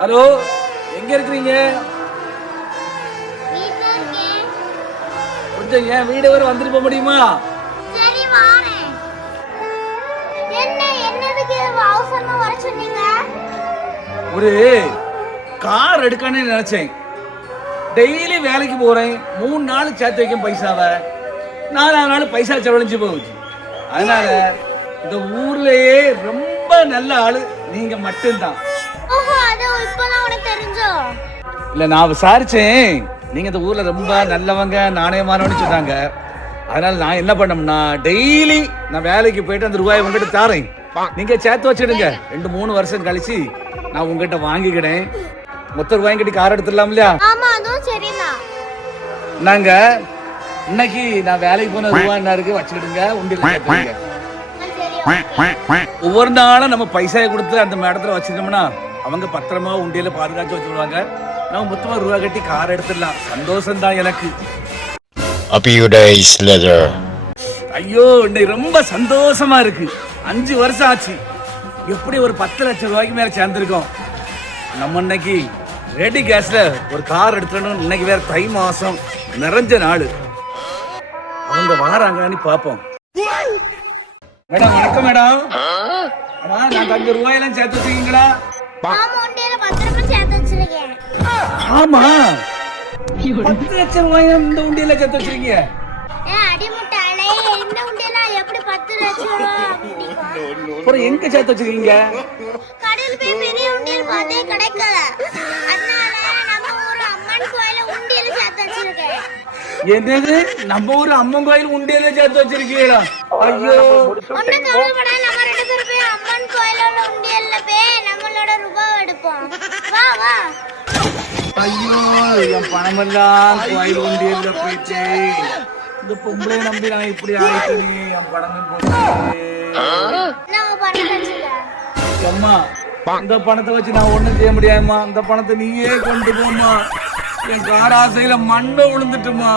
Hello, எங்க இருக்கிறீங்க? வீட்ல இருக்கேன். கொஞ்சம் என் வீடு வரை வந்துட்டு போக முடியுமா? சரி வாரேன். என்னதுக்கு அவசரமா வர சொன்னீங்க? ஒரு கார் எடுக்கணும்னு நினைச்சேன். டெய்லி வேலைக்கு போறேன். 3 நாள் சேர்த்து வைக்கும் பைசாவை. 4 நாள் பைசா செலவழிஞ்சு போகுது. அதனால இந்த ஊர்லயே ரொம்ப நல்ல ஆளு நீங்க மட்டும்தான். ஓஹோ, அது இப்பதான் உனக்கு தெரிஞ்சோ? இல்ல, நான் விசாரிச்சேன். நீங்க இந்த ஊர்ல ரொம்ப நல்லவங்க, நாணயமானவன்னு சொன்னாங்க. அதனால நான் என்ன பண்ணோம்னா, டெய்லி நான் வேலைக்கு போயிட்டு அந்த ரூபாய் உங்ககிட்ட தாரேன். நீங்க சேர்த்து வச்சிடுங்க. 2-3 வருஷம் கழிச்சு நான் உங்ககிட்ட வாங்கிக்கிறேன். மொத்த ரூபாய் கட்டி கார் எடுத்துடலாம் இல்லையா? ஆமா, அதுவும் சரிதான். நாங்க இன்னைக்கு நான் வேலைக்கு போன ரூபாய் என்ன இருக்கு வச்சுக்கிடுங்க. உண்டியல்ல சேர்த்துடுங்க. சரி, ஓகே. ஒவ்வொரு நாளும் நம்ம பைசாயை கொடுத்து அந்த மேடத்துல வச்சிருந்தோம்னா அவங்க பத்திரமா உண்டியல பாதுகாத்து வச்சிருவாங்க. நம்ம மொத்தமா ரூபாய் கட்டி கார் எடுத்துடலாம். சந்தோஷம் தான் எனக்கு. A few days later. ஐயோ, இன்னைக்கு ரொம்ப சந்தோஷமா இருக்கு. 5 வருஷம் ஆச்சு. எப்படி ஒரு 10 லட்சம் ரூபாய்க்கு மேல சேர்ந்திருக்கோம். நம்ம இன்னைக்கு ரெடி கேஸ்ல ஒரு கார் எடுத்துடணும். இன்னைக்கு வேற தை மாசம் நிறைஞ்ச நாள். அவங்க வாராங்கன்னு பாப்போம். மேடம், வணக்கம் மேடம். ஆமா, நான் 5 ரூபாயெல்லாம் சேர்த்து வச்சிருக்கீங்களா? ஆமா, உண்டியல பத்திரமா சேர்த்து வச்சிருக்கேன். ஆமா, 10 லட்சம் ரூபாய் இந்த உண்டியல சேர்த்து வச்சிருக்கீங்க. அடிமுட்டாளே, இந்த உண்டியல எப்படி 10 லட்சம் ரூபாய் பிடிக்கும்? அப்புறம் எங்க சேர்த்து வச்சிருக்கீங்க? கடையில் போய் பெரிய உண்டியல் பார்த்தே கிடைக்கல. அதனால நம்ம ஊர் அம்மன் கோயில உண்டியல சேர்த்து வச்சிருக்கேன். என்னது, நம்ம ஊர் அம்மன் கோயில் உண்டியல சேர்த்து வச்சிருக்கீங்களா? ஐயோ, ஒண்ணு கவலைப்படாத, நம்ம 2 பேரும் போய் அம்மன் கோயிலோட உண்டியல்ல போய் நம்மளோட ரூபாய் எடுப்போம். வா வா. ஐயோ, என் பணமெல்லாம் கோயில் உண்டியல்ல போயிடுச்சு. இந்த பொம்பளை நம்பி நான் இப்படி ஆயிட்டேனே. என் பணமும் போச்சு. நம்ம பணம் வச்சுக்க. அம்மா, இந்த பணத்தை வச்சு நான் ஒண்ணும் செய்ய முடியாதுமா. இந்த பணத்தை நீயே கொண்டு போமா. என் கார் ஆசையில மண்ணை விழுந்துட்டுமா.